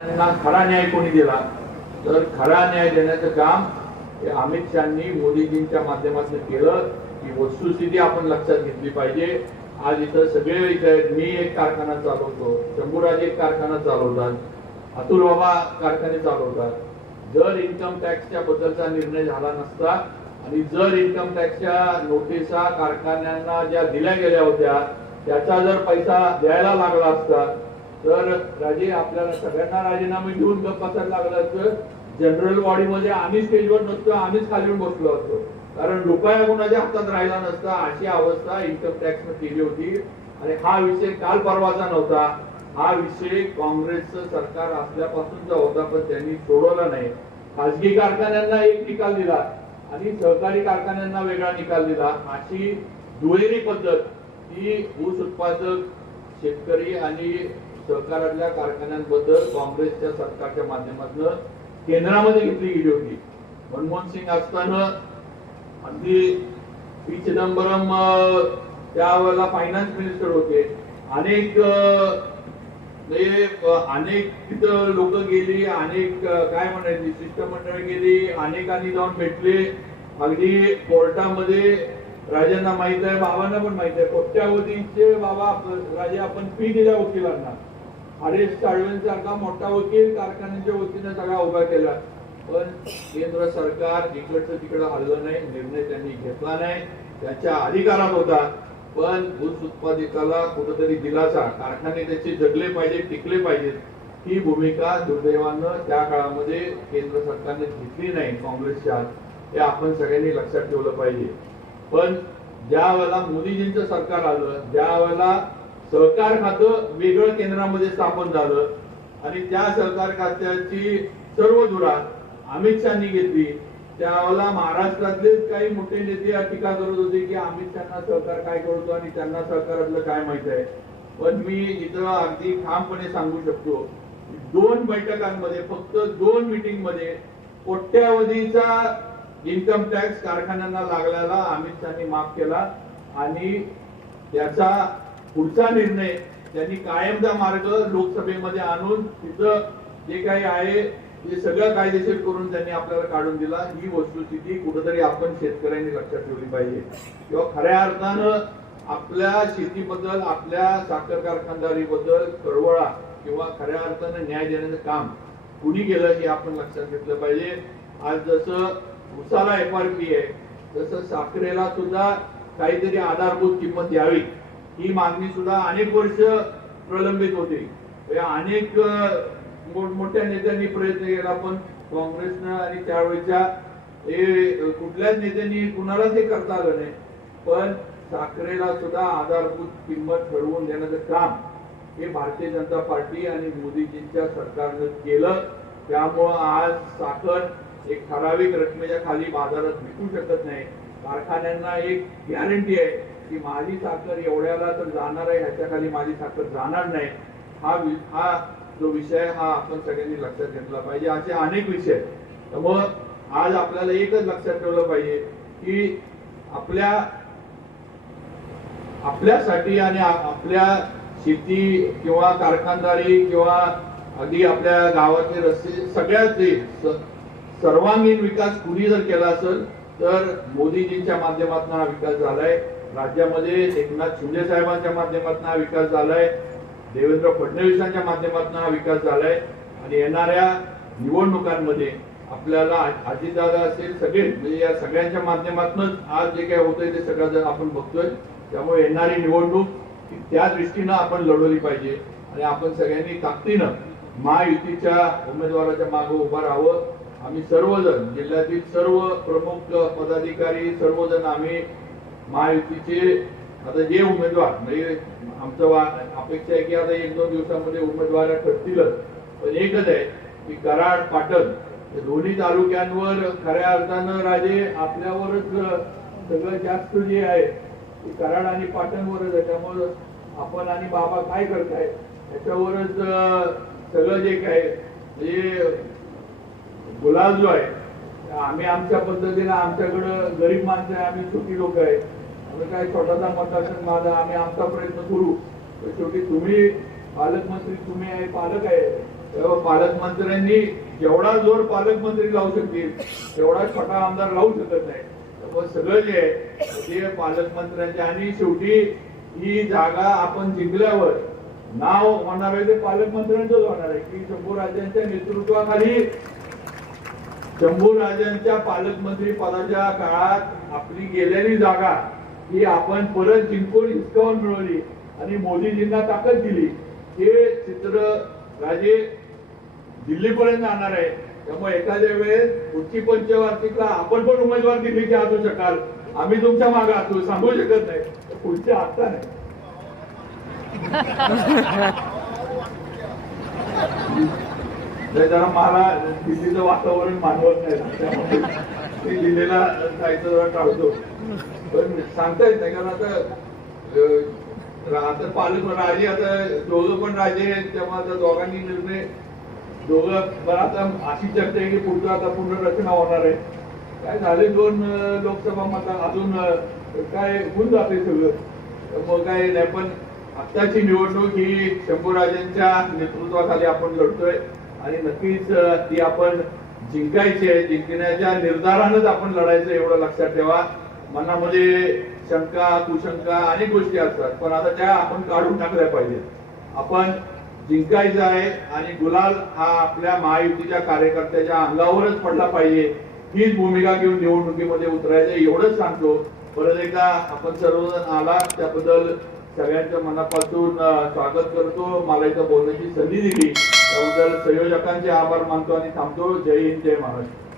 त्यांना खरा न्याय कोणी दिला? तर खरा न्याय देण्याचं काम हे अमित शहानी मोदीजींच्या माध्यमातून केलं. की वस्तुस्थिती आपण लक्षात घेतली पाहिजे. आज इथं सगळे इथे मी एक कारखाना चालवतो शंभूराज एक कारखाना चालवतात अतुल बाबा कारखाने चालवतात. जर इन्कम टॅक्सच्या बद्दलचा निर्णय झाला नसता आणि जर इन्कम टॅक्सच्या नोटिसा कारखान्यांना ज्या दिल्या गेल्या होत्या त्याचा जर पैसा द्यायला लागला असता तर राजे आपल्याला सगळ्यांना राजीनामे देऊन गप्प बसायला लागला तर जनरल बॉडीमध्ये आम्ही स्टेजवर नसतो आम्हीच खाली बसलो असतो. कारण रुपया कोणाच्या हातात राहिला नसता अशी अवस्था इन्कम टॅक्सनं केली होती. आणि हा विषय काल परवाचा नव्हता. हा विषय काँग्रेसचं सरकार असल्यापासूनचा होता पण त्यांनी सोडवला नाही. खासगी कारखान्यांना एक निकाल दिला आणि सहकारी कारखान्यांना वेगळा निकाल दिला. अशी दुहेरी पद्धत ही ऊस उत्पादक शेतकरी आणि सहकारातल्या कारखान्यांबद्दल काँग्रेसच्या सरकारच्या माध्यमातून केंद्रामध्ये घेतली गेली होती. मनमोहन सिंग असताना अगदी पी चिदंबरम त्यावेळेला फायनान्स मिनिस्टर होते. अनेक म्हणजे, अनेक तिथं लोक गेली अनेक काय म्हणायची शिष्टमंडळ गेली अनेकांनी जाऊन भेटले. अगदी कोर्टामध्ये राजांना माहीत आहे बाबांना पण माहीत आहे. कोट्यावधीचे बाबा राजे आपण फी दिल्या वकिलांना. हरेश साळवेंसारखा मोठा वकील कारखान्याच्या वतीने सगळा उभा केला. पण केंद्र सरकार जिकडचं तिकडं हल्लं नाही निर्णय त्यांनी घेतला नाही त्याच्या अधिकारात होता. पण ऊस उत्पादिताला कुठंतरी दिलासा कारखाने त्याचे जगले पाहिजे टिकले पाहिजेत ही भूमिका दुर्दैवानं त्या काळामध्ये केंद्र सरकारने घेतली नाही काँग्रेसच्या हे आपण सगळ्यांनी लक्षात ठेवलं पाहिजे. पण ज्या वेळेला मोदीजींचं सरकार आलं ज्या वेळेला सहकार खातं वेगळं केंद्रामध्ये स्थापन झालं आणि त्या सहकार खात्याची सर्व धुरा अमित शहानी घेतली. त्यावेळेला महाराष्ट्रातलेच काही मोठे नेते टीका करत होते की अमित शहाना सहकार काय करतो आणि त्यांना सहकारातलं काय माहीत आहे. पण मी इथं अगदी ठामपणे सांगू शकतो दोन बैठकांमध्ये फक्त दोन मिटिंगमध्ये कोट्यावधीचा इन्कम टॅक्स कारखान्यांना लागलेला अमित शहानी माफ केला आणि त्याचा पुढचा निर्णय त्यांनी कायमचा मार्ग लोकसभेमध्ये आणून तिथं जे काही आहे ते सगळं कायदेशीर करून त्यांनी आपल्याला काढून दिला ही वस्तुस्थिती कुठेतरी आपण शेतकऱ्यांनी लक्षात ठेवली पाहिजे. किंवा खऱ्या अर्थानं आपल्या शेतीबद्दल आपल्या साखर कारखानदारीबद्दल कळवळा किंवा खऱ्या अर्थानं न्याय देण्याचं काम कुणी केलं हे आपण लक्षात घेतलं पाहिजे. आज जसं उसाला एफ आर पी आहे तसं साखरेला सुद्धा काहीतरी आधारभूत किंमत यावी ही मागणी सुद्धा अनेक वर्ष प्रलंबित होती. म्हणजे अनेक मोठमोठ्या नेत्यांनी प्रयत्न केला पण काँग्रेसनं आणि त्यावेळेच्या हे कुठल्याच नेत्यांनी कुणालाच हे करता आलं नाही. पण साखरेला सुद्धा आधारभूत किंमत ठरवून देण्याचं काम हे भारतीय जनता पार्टी आणि मोदीजींच्या सरकारनं केलं. त्यामुळं आज साखर एक ठराविक रकमेच्या खाली बाजारात विकू शकत नाही. कारखान्यांना एक गॅरंटी आहे. की माझी साखर एवढ्याला तर जाणार आहे ह्याच्याखाली माझी साखर जाणार नाही. हा वि- हा जो विषय हा आपण सगळ्यांनी लक्षात घेतला पाहिजे. असे अनेक विषय आहेत. त्यामुळं आज आपल्याला एकच लक्षात ठेवलं पाहिजे की आपल्या आपल्यासाठी आणि आपल्या शेती किंवा कारखानदारी किंवा अगदी आपल्या गावातले रस्ते सगळ्याचे सर्वांगीण विकास कुणी जर केला असेल तर मोदीजींच्या माध्यमातून हा विकास झालाय. राज्यामध्ये एकनाथ शिंदे साहेबांच्या माध्यमातून हा विकास झालाय देवेंद्र फडणवीसांच्या माध्यमातून हा विकास झालाय आणि येणाऱ्या निवडणुकांमध्ये आपल्याला अ- अजितदादा असेल सगळे म्हणजे या सगळ्यांच्या माध्यमातूनच आज जे काही होतंय ते सगळं आपण बघतोय त्यामुळे येणारी निवडणूक त्या दृष्टीनं आपण लढवली पाहिजे. आणि आपण सगळ्यांनी ताकदीनं महायुतीच्या उमेदवाराच्या मागे उभं राहावं. आम्ही सर्वजण जिल्ह्यातील सर्व प्रमुख पदाधिकारी सर्वजण आम्ही महायुतीचे आता जे उमेदवार म्हणजे आमचं अपेक्षा आहे की आता एक दोन दिवसामध्ये उमेदवार ठरतीलच. पण एकच आहे की कराड पाटण दोन्ही तालुक्यांवर खऱ्या अर्थानं राजे आपल्यावरच सगळं जास्त जे आहे ते कराड आणि पाटणवरच आहे. त्यामुळं आपण आणि बाबा काय करताय? त्याच्यावरच सगळं जे काय म्हणजे गुलाब जो आहे आम्ही आमच्या पद्धतीने आमच्याकडं गरीब माणसं आहे आम्ही सुखी लोक आहे. काय स्वतःचा मतदारसंघ माझा आम्ही आमचा प्रयत्न करू. शेवटी तुम्ही पालकमंत्री तुम्ही आहे पालक आहे. तेव्हा पालकमंत्र्यांनी जेवढा जोर पालकमंत्री लावू शकतील तेवढा छोटा आमदार लावू शकत नाही. त्यामुळे सगळं जे आहे ते पालकमंत्र्यांच्या आणि शेवटी ही जागा आपण जिंकल्यावर नाव होणार आहे ते पालकमंत्र्यांचंच होणार आहे. की शंभू राजांच्या नेतृत्वाखाली शंभू राजांच्या पालकमंत्री पदाच्या काळात आपली गेलेली जागा की आपण परत जिंकून हिसकावून मिळवली आणि मोदीजींना ताकद दिली. हे चित्र राजे दिल्लीपर्यंत आणणार आहे. त्यामुळे एखाद्या वेळेस पुढची पंचवार्षिकला आपण पण उमेदवार दिल्लीचे असू शकाल. आम्ही तुमच्या मागे असू सांगू शकत नाही. पुढच्या आता नाही. जरा मला दिल्लीचं वातावरण मानवत नाही. त्यामुळे दिल्लीला जायचं जरा टाळतो पण सांगता येत नाही कारण आता आता पालक राजे आता दोघं पण राजे आहेत तेव्हा आता दोघांनी निर्णय दोघं बरं आता अशी चर्चा आहे की पुढचं आता पुनर्रचना होणार आहे. काय झाले दोन लोकसभा मत अजून काय होऊन जाते सगळं. मग काय नाही पण आत्ताची निवडणूक ही शंभूराजांच्या नेतृत्वाखाली आपण लढतोय. आणि नक्कीच ती आपण जिंकायची आहे जिंकण्याच्या निर्धारानच आपण लढायचं एवढं लक्षात ठेवा. मनामध्ये शंका कुशंका अनेक गोष्टी असतात पण आता त्या आपण काढून टाकल्या पाहिजेत. आपण जिंकायचं आहे आणि गुलाल हा आपल्या महायुतीच्या कार्यकर्त्याच्या अंगावरच पडला पाहिजे हीच भूमिका घेऊन निवडणुकीमध्ये उतरायचं एवढंच सांगतो. परत एकदा आपण सर्वजण आला त्याबद्दल सगळ्यांच्या मनापासून स्वागत करतो. मला इथं बोलण्याची संधी दिली. त्याबद्दल संयोजकांचे आभार मानतो आणि थांबतो. जय हिंद जय महाराष्ट्र.